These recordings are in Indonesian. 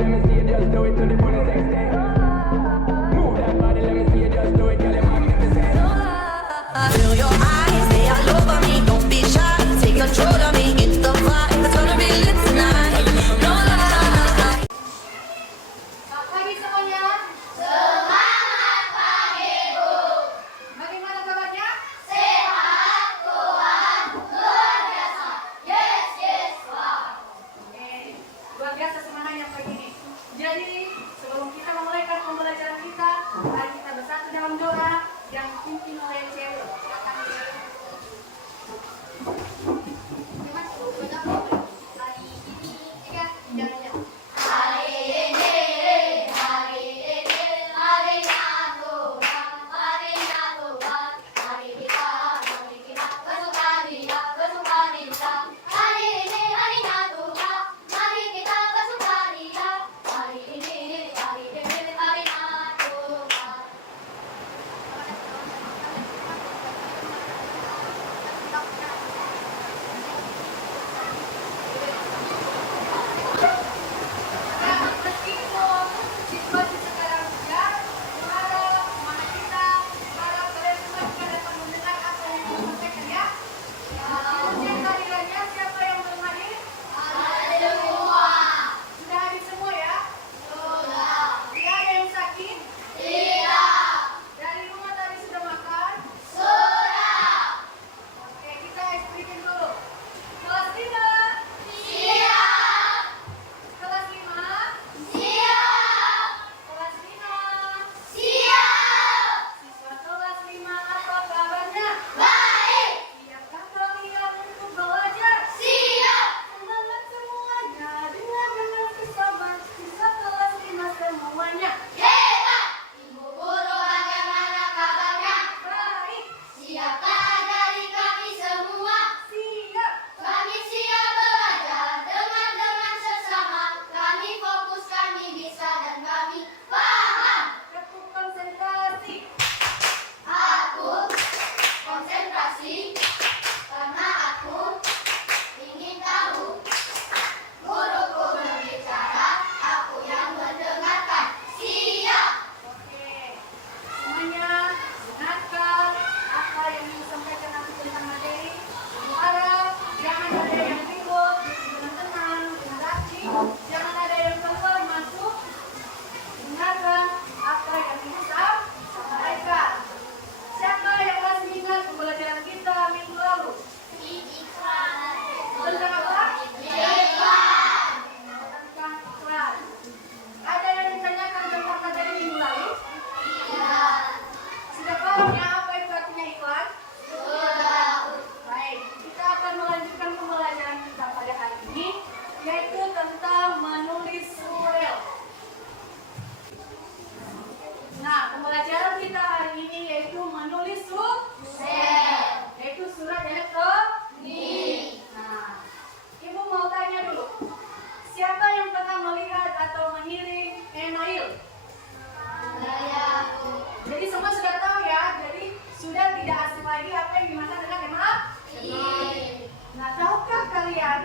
let me see you just do it to the fullest extent. Move that body, let me see you just do it, girl, you're magnificent. Feel your eyes, they all over me. Don't be shy, take control of me. It's the vibe, it's gonna be lit tonight. No lie. Selamat pagi semuanya. Semangat pagi, Bu. Bagaimana kabarnya? Sehat, Tuhan. Luar biasa. Yes, yes, wow. Oke, luar biasa semangatnya pagi ini. Jadi, sebelum kita memulaikan pembelajaran kita, mari kita bersatu dalam doa yang dipimpin oleh Cewek. Silakan Cewek. Hari ini, harinya Tuhan, harinya Tuhan. Mari kita bersukaria, bersukaria. Hari ini harinya Tuhan, mari kita bersukaria. Hari ini harinya Tuhan. Meskipun situasi sekarang hujan, harap semangat kita, harap kalian semua juga dapat mendengar apa yang kita sampaikan ya. Untuk kehadirannya, siapa yang belum hadir? Ada semua. Sudah hadir semua ya? Sudah. Tidak ada yang sakit? Tidak. Dari rumah tadi sudah makan? Sudah. Oke, kita explain dulu. Kelas 5. Siap. Kelas 5. Siap. Kelas 5. Siap. Siswa kelas 5, apa kabarnya? Baik. Siapkah kalian untuk belajar? Siap. Semangat semuanya, dengan kesabaran. Siswa kelas 5 semuanya. Hebat. Ibu guru bagaimana kabarnya? Baik, Siapkah dari kami semua? siap. Kami siap belajar dengan sesama. Kami fokus, kami bisa dan kami paham. Tepuk konsentrasi. Aku konsentrasi karena aku ingin tahu. Guruku berbicara, aku yang mendengarkan. Siap. Oke, semuanya dengarkan apa yang disampaikan aku tentang materi. Ibu harap jangan ada yang ribut, dengan tenang, dengan rapi. Jangan ada yang keluar masuk. Dengarkan apa yang ibu sampaikan. Siapa yang masih ingat pembelajaran kita minggu lalu? Tentang apa? Tentang iklan. Ada yang ditanyakan tentang materi minggu lalu? Sudah paham ya apa itu artinya iklan? Baik, kita akan melanjutkan pembelajaran kita pada hari ini, yaitu tentang menulis surel. Nah, pembelajaran kita hari ini yaitu menulis yaitu surat elektronik. Nah, Ibu mau tanya dulu, siapa yang pernah melihat atau mengirim email? Jadi semua sudah tahu ya, jadi sudah tidak asing lagi apa yang dimaksud dengan email. Nah, tahukah kalian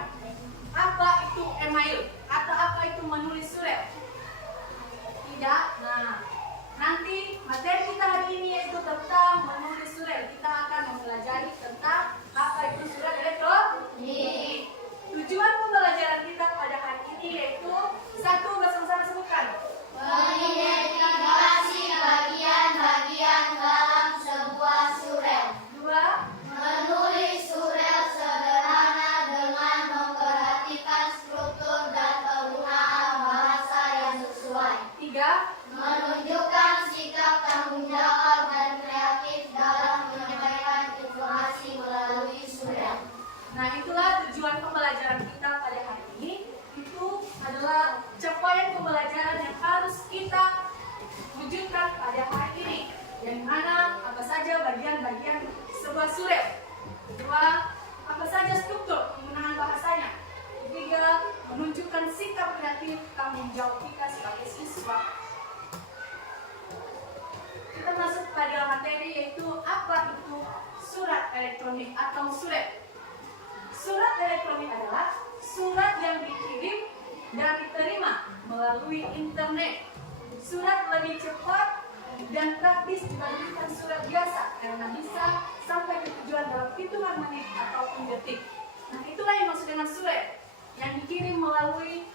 apa itu email atau apa itu menulis surat? Tidak. Nah, nanti materi kita hari ini yaitu tentang menulis surat. Kita akan mempelajari tentang apa itu surat elektronik. Tujuan pembelajaran kita pada hari ini yaitu satu, bersama-sama sebutkan. Mengidentifikasi bagian-bagian dalam sebuah surel. Dua, Menulis surel sederhana dengan memperhatikan struktur dan penggunaan bahasa yang sesuai. tiga, Menunjukkan sikap tanggung jawab dan kreatif dalam menyampaikan informasi melalui surel. Nah, itulah tujuan pembelajaran kita pada hari ini. Itu adalah capaian pembelajaran yang harus kita wujudkan pada hari ini. Yang mana apa saja bagian-bagian sebuah surel. Kedua, apa saja struktur penggunaan bahasanya. Ketiga, menunjukkan sikap kreatif tanggung jawab kita sebagai siswa. Kita masuk pada materi yaitu apa itu surat elektronik atau surat. Surat elektronik adalah surat yang dikirim dan diterima melalui internet. Surat lebih cepat dan praktis dibandingkan surat biasa karena bisa sampai ke tujuan dalam hitungan menit ataupun detik. Nah, itulah yang maksud dengan surat yang dikirim melalui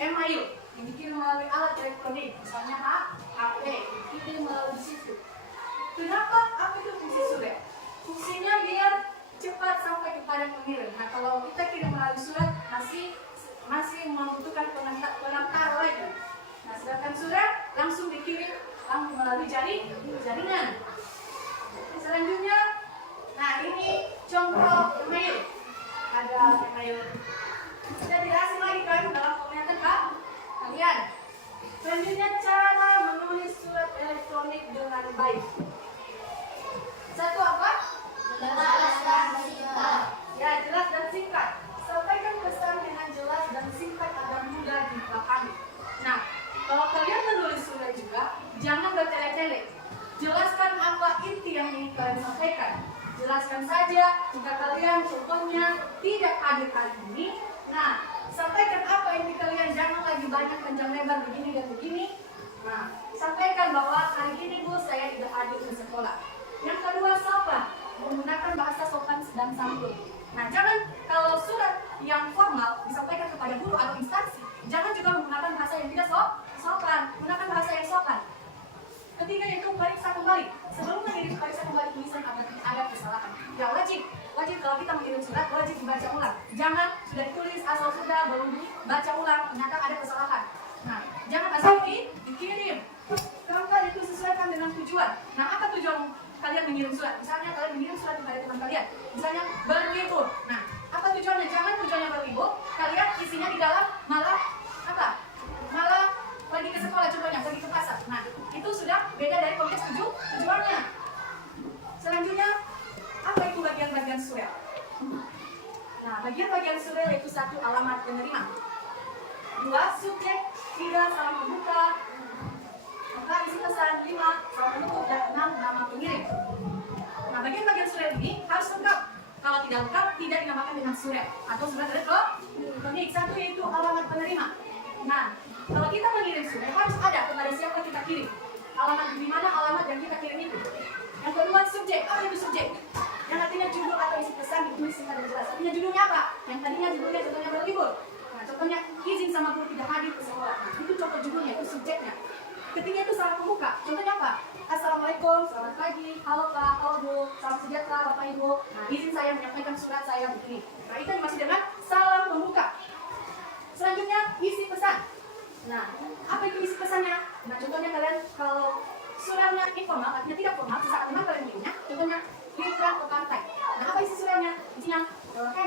email, yang dikirim melalui alat elektronik, misalnya HP, dikirim melalui situ. Kenapa? Apa itu fungsi surat? Fungsinya biar cepat sampai kepada pengirim. Nah, kalau kita kirim melalui surat masih membutuhkan pengantar lagi. Nah, sedangkan surat langsung dikirim melalui jaringan. Selanjutnya, nah ini contoh email. Ada email. Sudah tidak asing lagi kan dalam penglihatan kalian. Selanjutnya, cara menulis surat elektronik dengan baik. Satu apa? Jelas dan singkat. Ya, jelas dan singkat. Sampaikan pesan dengan jelas dan singkat agar mudah dipahami. Nah, kalau kalian menulis surat juga, jangan bertele-tele. Jelaskan apa inti yang ingin kalian sampaikan. Jelaskan saja jika kalian contohnya tidak hadir kali ini. Nah, sampaikan apa inti kalian, jangan lagi banyak panjang lebar begini dan begini. Nah, sampaikan bahwa hari ini Bu saya tidak hadir ke sekolah. Yang kedua, sopan, menggunakan bahasa sopan dan santun. Nah, jangan kalau surat yang formal disampaikan kepada guru atau instansi, jangan juga menggunakan bahasa yang tidak sopan, gunakan bahasa yang sopan. Ketiga yaitu periksa kembali. Sebelum mengirim periksa kembali tulisan agar tidak ada kesalahan. Ya, wajib kalau kita mengirim surat wajib dibaca ulang. Jangan sudah ditulis asal sudah belum dibaca ulang ternyata ada kesalahan. Nah, jangan asal dikirim. Keempat itu sesuaikan dengan tujuan. Nah, apa tujuan kalian mengirim surat? Misalnya kalian mengirim surat kepada teman kalian, misalnya berlibur. Nah, apa tujuannya? Jangan tujuannya berlibur, kalian isinya di dalam malah apa? Malah pergi ke sekolah, contohnya pergi ke pasar. Nah, itu sudah beda dari konteks tujuannya. Selanjutnya, apa itu bagian-bagian surat? Nah, bagian-bagian surat yaitu satu, alamat penerima, dua, subjek, tiga, salam pembuka, empat, isi pesan, lima, salam penutup, dan enam, nama pengirim. Nah, bagian-bagian surat ini harus lengkap. Kalau tidak lengkap, tidak dinamakan dengan surat atau surat elektronik. Satu yaitu alamat penerima. Nah, kalau kita mengirim surat harus ada kepada siapa kita kirim. Alamat di mana alamat yang kita kirim itu. Yang kedua, subjek. Apa itu subjek? Yang artinya judul atau isi pesan ditulis singkat dan jelas. Artinya judulnya apa? Yang tadinya judulnya contohnya berlibur. Nah, contohnya izin sama guru tidak hadir ke sekolah. Nah, itu contoh judulnya, itu subjeknya. Ketiga itu salam pembuka. Contohnya apa? Assalamualaikum, selamat pagi, halo Pak, halo Bu, salam sejahtera Bapak Ibu. Nah, izin saya menyampaikan surat saya begini. Nah, itu dimaksud dengan salam pembuka. Selanjutnya, isi pesan. Nah, apa itu isi pesannya? Nah, contohnya kalian kalau suratnya informal, artinya tidak formal, sesaat memang kalian kirimnya. Contohnya, liburan ke pantai. Nah, apa isi suratnya? Isinya,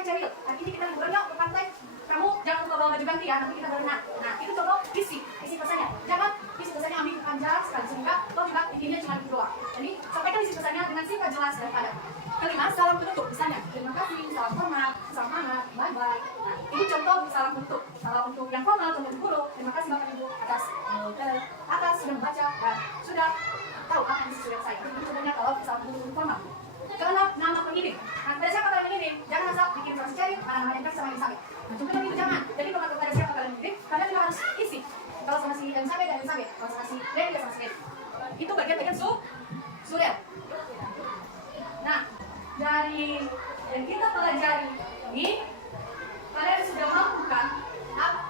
ceril, hari ini kita liburan yuk ke pantai. Kamu jangan lupa bawa baju ganti ya, nanti kita berenang. Nah, itu contoh isi pesannya. Jangan isi pesannya ambil panjang sekali sehingga lo juga intinya cuma itu doang. Jadi, sampaikan isi pesannya dengan singkat, jelas dan padat. Kelima, salam penutup. Misalnya, terima kasih, salam hormat, salam hangat, bye-bye. Nah, ini contoh salam penutup. Salam untuk yang formal, contoh guru. Terima kasih Bapak Ibu atas sudah membaca dan sudah tahu apa isi surat saya. Itu contohnya kalau salam penutup formal. Keenam, nama pengirim. Nah, pada siapa kalian mengirim? Jangan asal bikin sama si Cari, nama yang sama Elizabeth. Nah, contohnya itu jangan. Jadi kalau kepada siapa kalian mengirim, kalian juga harus isi. Kalau sama si Elizabeth dan Elizabeth, kalau sama si Lenny sama si Lenny. Itu bagian-bagian surat. Nah, dari yang kita pelajari ini, kalian sudah mampu kan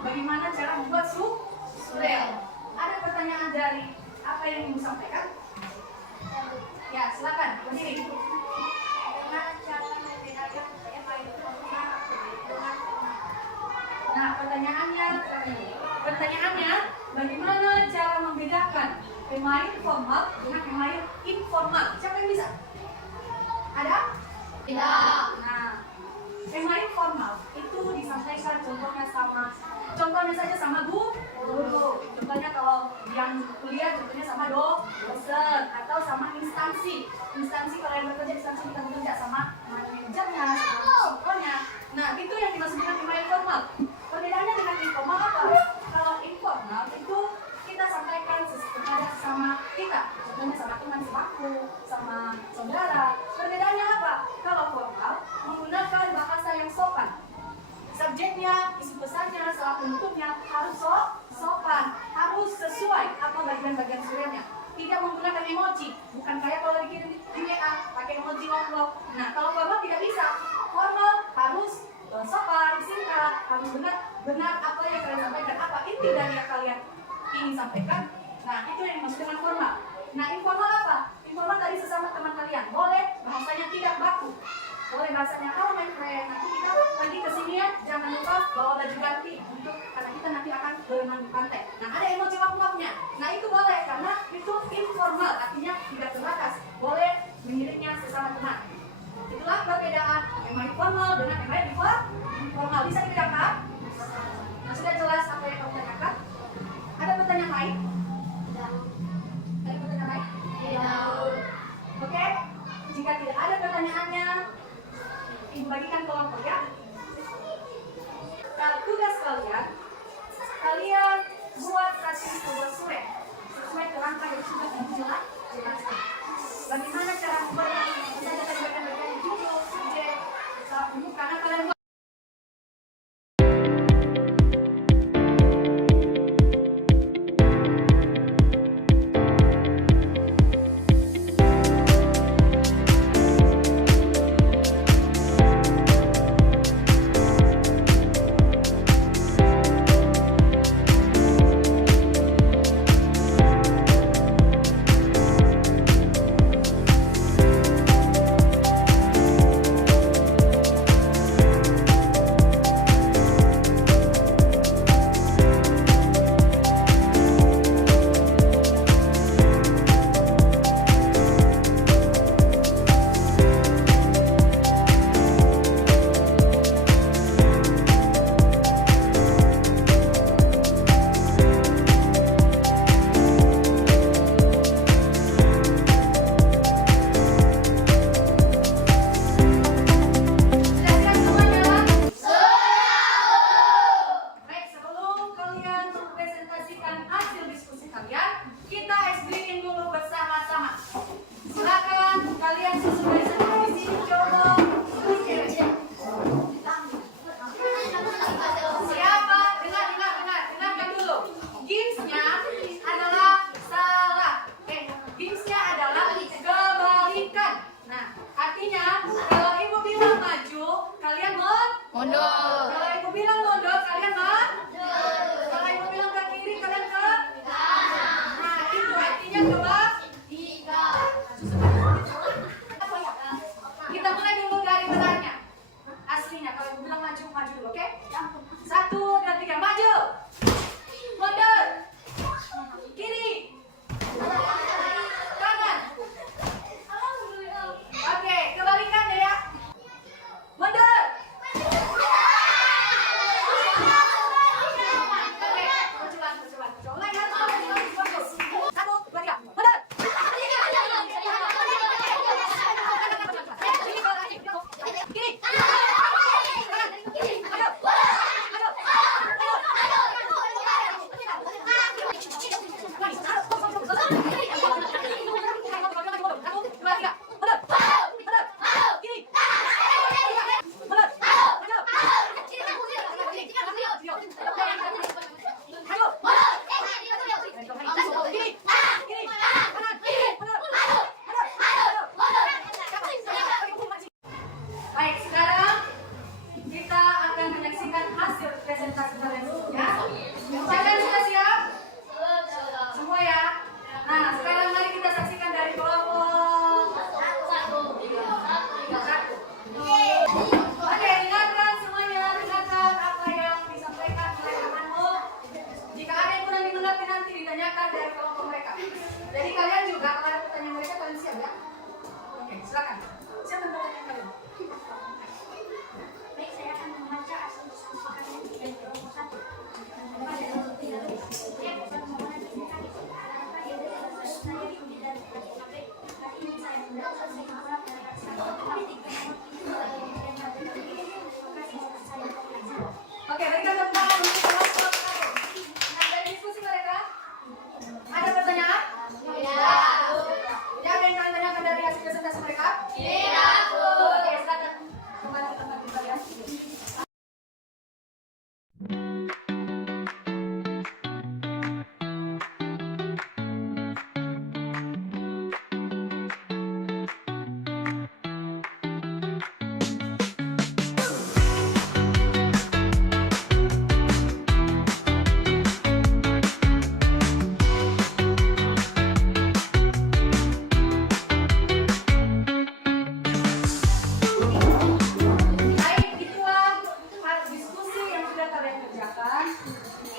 bagaimana cara membuat surat? Ada pertanyaan dari apa yang ingin disampaikan? Ya, silakan berdiri. Nah, pertanyaannya, bagaimana cara membedakan email formal dengan email informal? Siapa yang bisa? Ada? Tidak. Nah, email formal itu disampaikan contohnya saja sama guru. Contohnya kalau yang kuliah contohnya sama dosen atau sama instansi. Kalau yang bekerja instansi kita bekerja sama manajernya, sama psikolognya. Nah, itu yang dimaksud dengan email formal. Perbedaannya dengan informal apa? Kalau informal itu kita sampaikan kepada sama kita, contohnya sama teman sebangku, sama saudara. Perbedaannya apa? Kalau formal menggunakan bahasa yang sopan. Subjeknya, isi pesannya, salah penutupnya harus sopan. emoji, bukan kayak kalau dikirim di WA pakai emoji long. Nah, kalau formal tidak bisa. Formal harus sopan, singkat, harus benar apa yang kalian sampaikan, apa inti dari yang kalian ingin sampaikan. Nah, itu yang dimaksud dengan formal. Nah, informal apa? Informal dari sesama teman kalian. Boleh bahasanya tidak baku. Boleh bahasanya kalau main friend. Nanti kita pergi ke sini ya, jangan lupa bawa baju ganti untuk karena kita nanti akan berenang di pantai. Nah, ada emoji wak-waknya. Nah, itu boleh karena itu informal, artinya tidak terbatas. Boleh mengirimnya sesama teman. Itulah perbedaan email formal dengan email informal. Bisa dibedakan? Nah, sudah jelas apa yang kamu tanyakan? Ada pertanyaan lain? Ada pertanyaan lain? Oke? Jika tidak ada pertanyaannya, Ibu bagikan kelompok ya. Nah, tugas kalian buat kasih sebuah surat sesuai kerangka yang sudah jelaskan. Bagaimana cara membuatnya? Bisa kita bagikan judul, subjek, karena kalian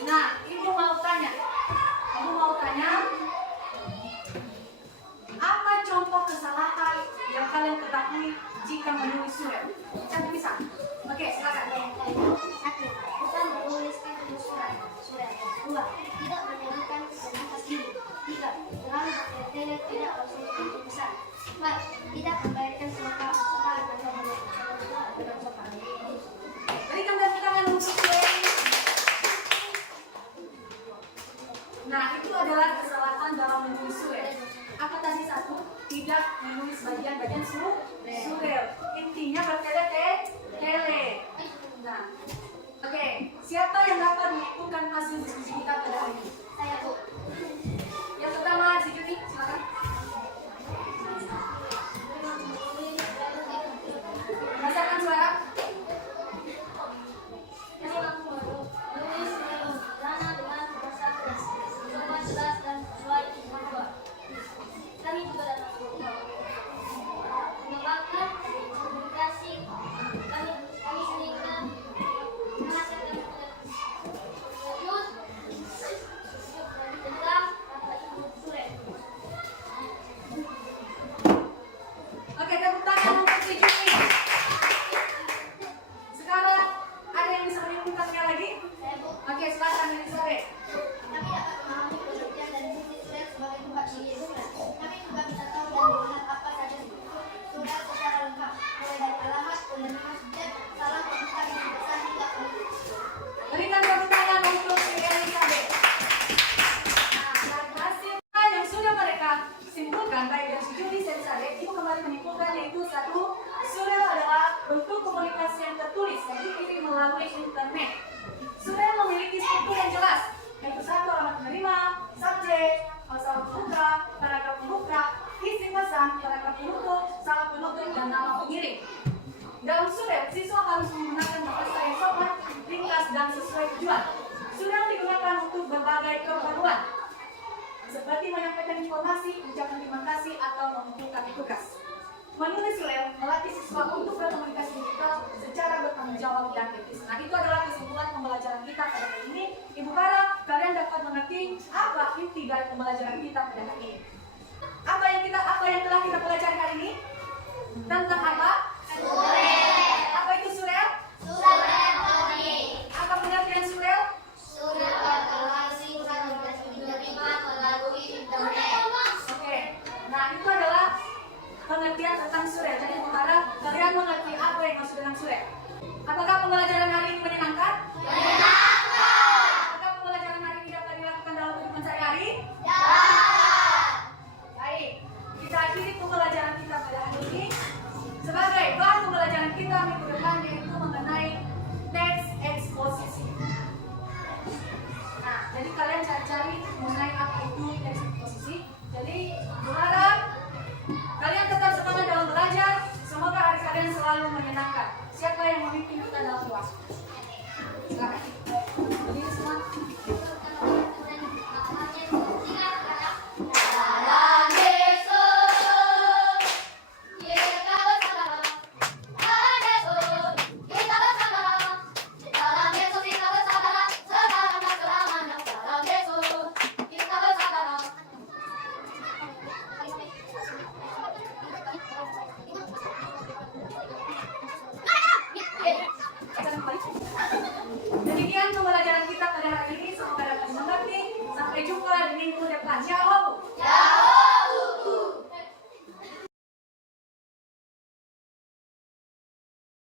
Nah, Ibu mau tanya. Ibu mau tanya, apa contoh kesalahan yang kalian ketahui jika menulis surat? Cantik bisa? Oke, silakan. Satu, bukan menuliskan surat. Dua, tidak menjalankan identitas diri. Tiga, terlalu bertele-tele tidak langsung untuk besar. Empat, tidak membayarkan sopan atau menolak dengan sopan. Berikan tepuk tangan untuk Suel. Nah, itu adalah kesalahan dalam menulis surat. Apa tadi satu? Tidak menulis bagian-bagian surat. Intinya bertele-tele. Nah, oke. Siapa yang dapat menentukan hasil diskusi kita pada hari ini? Saya, Bu. Yang pertama, Zikri, silakan. Rasakan suara. Kami mampu menulis sederhana dengan bahasa keras, sopan jelas dan sesuai kemampuan. Kami juga dapat mengembangkan komunikasi. Kami seringkali menghasilkan wujud tentang kata ibu surat. Oke, tepuk tangan untuk Zikri. Sekarang ada yang bisa menentukan sekali lagi? Saya, Bu. Oke, silakan Elizabeth. Kami dapat memahami pengertian dan fungsi surat sebagai tempat menulis surat. Kami juga bisa tahu dan melihat apa saja surat secara lengkap, mulai dari alamat, penerima subjek, salam pembukaan yang besar hingga penutup. Berikan tepuk tangan untuk Elizabeth. Nah, dari hasil yang sudah mereka simpulkan, baik dari Juli dan Elizabeth, Ibu kembali menyimpulkan yaitu satu, surat adalah bentuk komunikasi yang tertulis yang dikirim melalui internet. Surat memiliki struktur yang jelas, yaitu satu alamat penerima, subjek, salam pembuka, paragraf pembuka, isi pesan, paragraf penutup, salam penutup, dan nama pengirim. Dalam surat, siswa harus menggunakan bahasa yang sopan, ringkas, dan sesuai tujuan. Surat digunakan untuk berbagai keperluan, seperti menyampaikan informasi, ucapan terima kasih, atau mengumpulkan tugas. Menulis surat melatih siswa untuk berkomunikasi digital secara bertanggung jawab dan etis. Nah, itu adalah kesimpulan pembelajaran kita pada hari ini. Ibu harap kalian dapat mengerti apa inti dari pembelajaran kita pada hari ini. Apa yang telah kita pelajari hari ini? Tentang apa?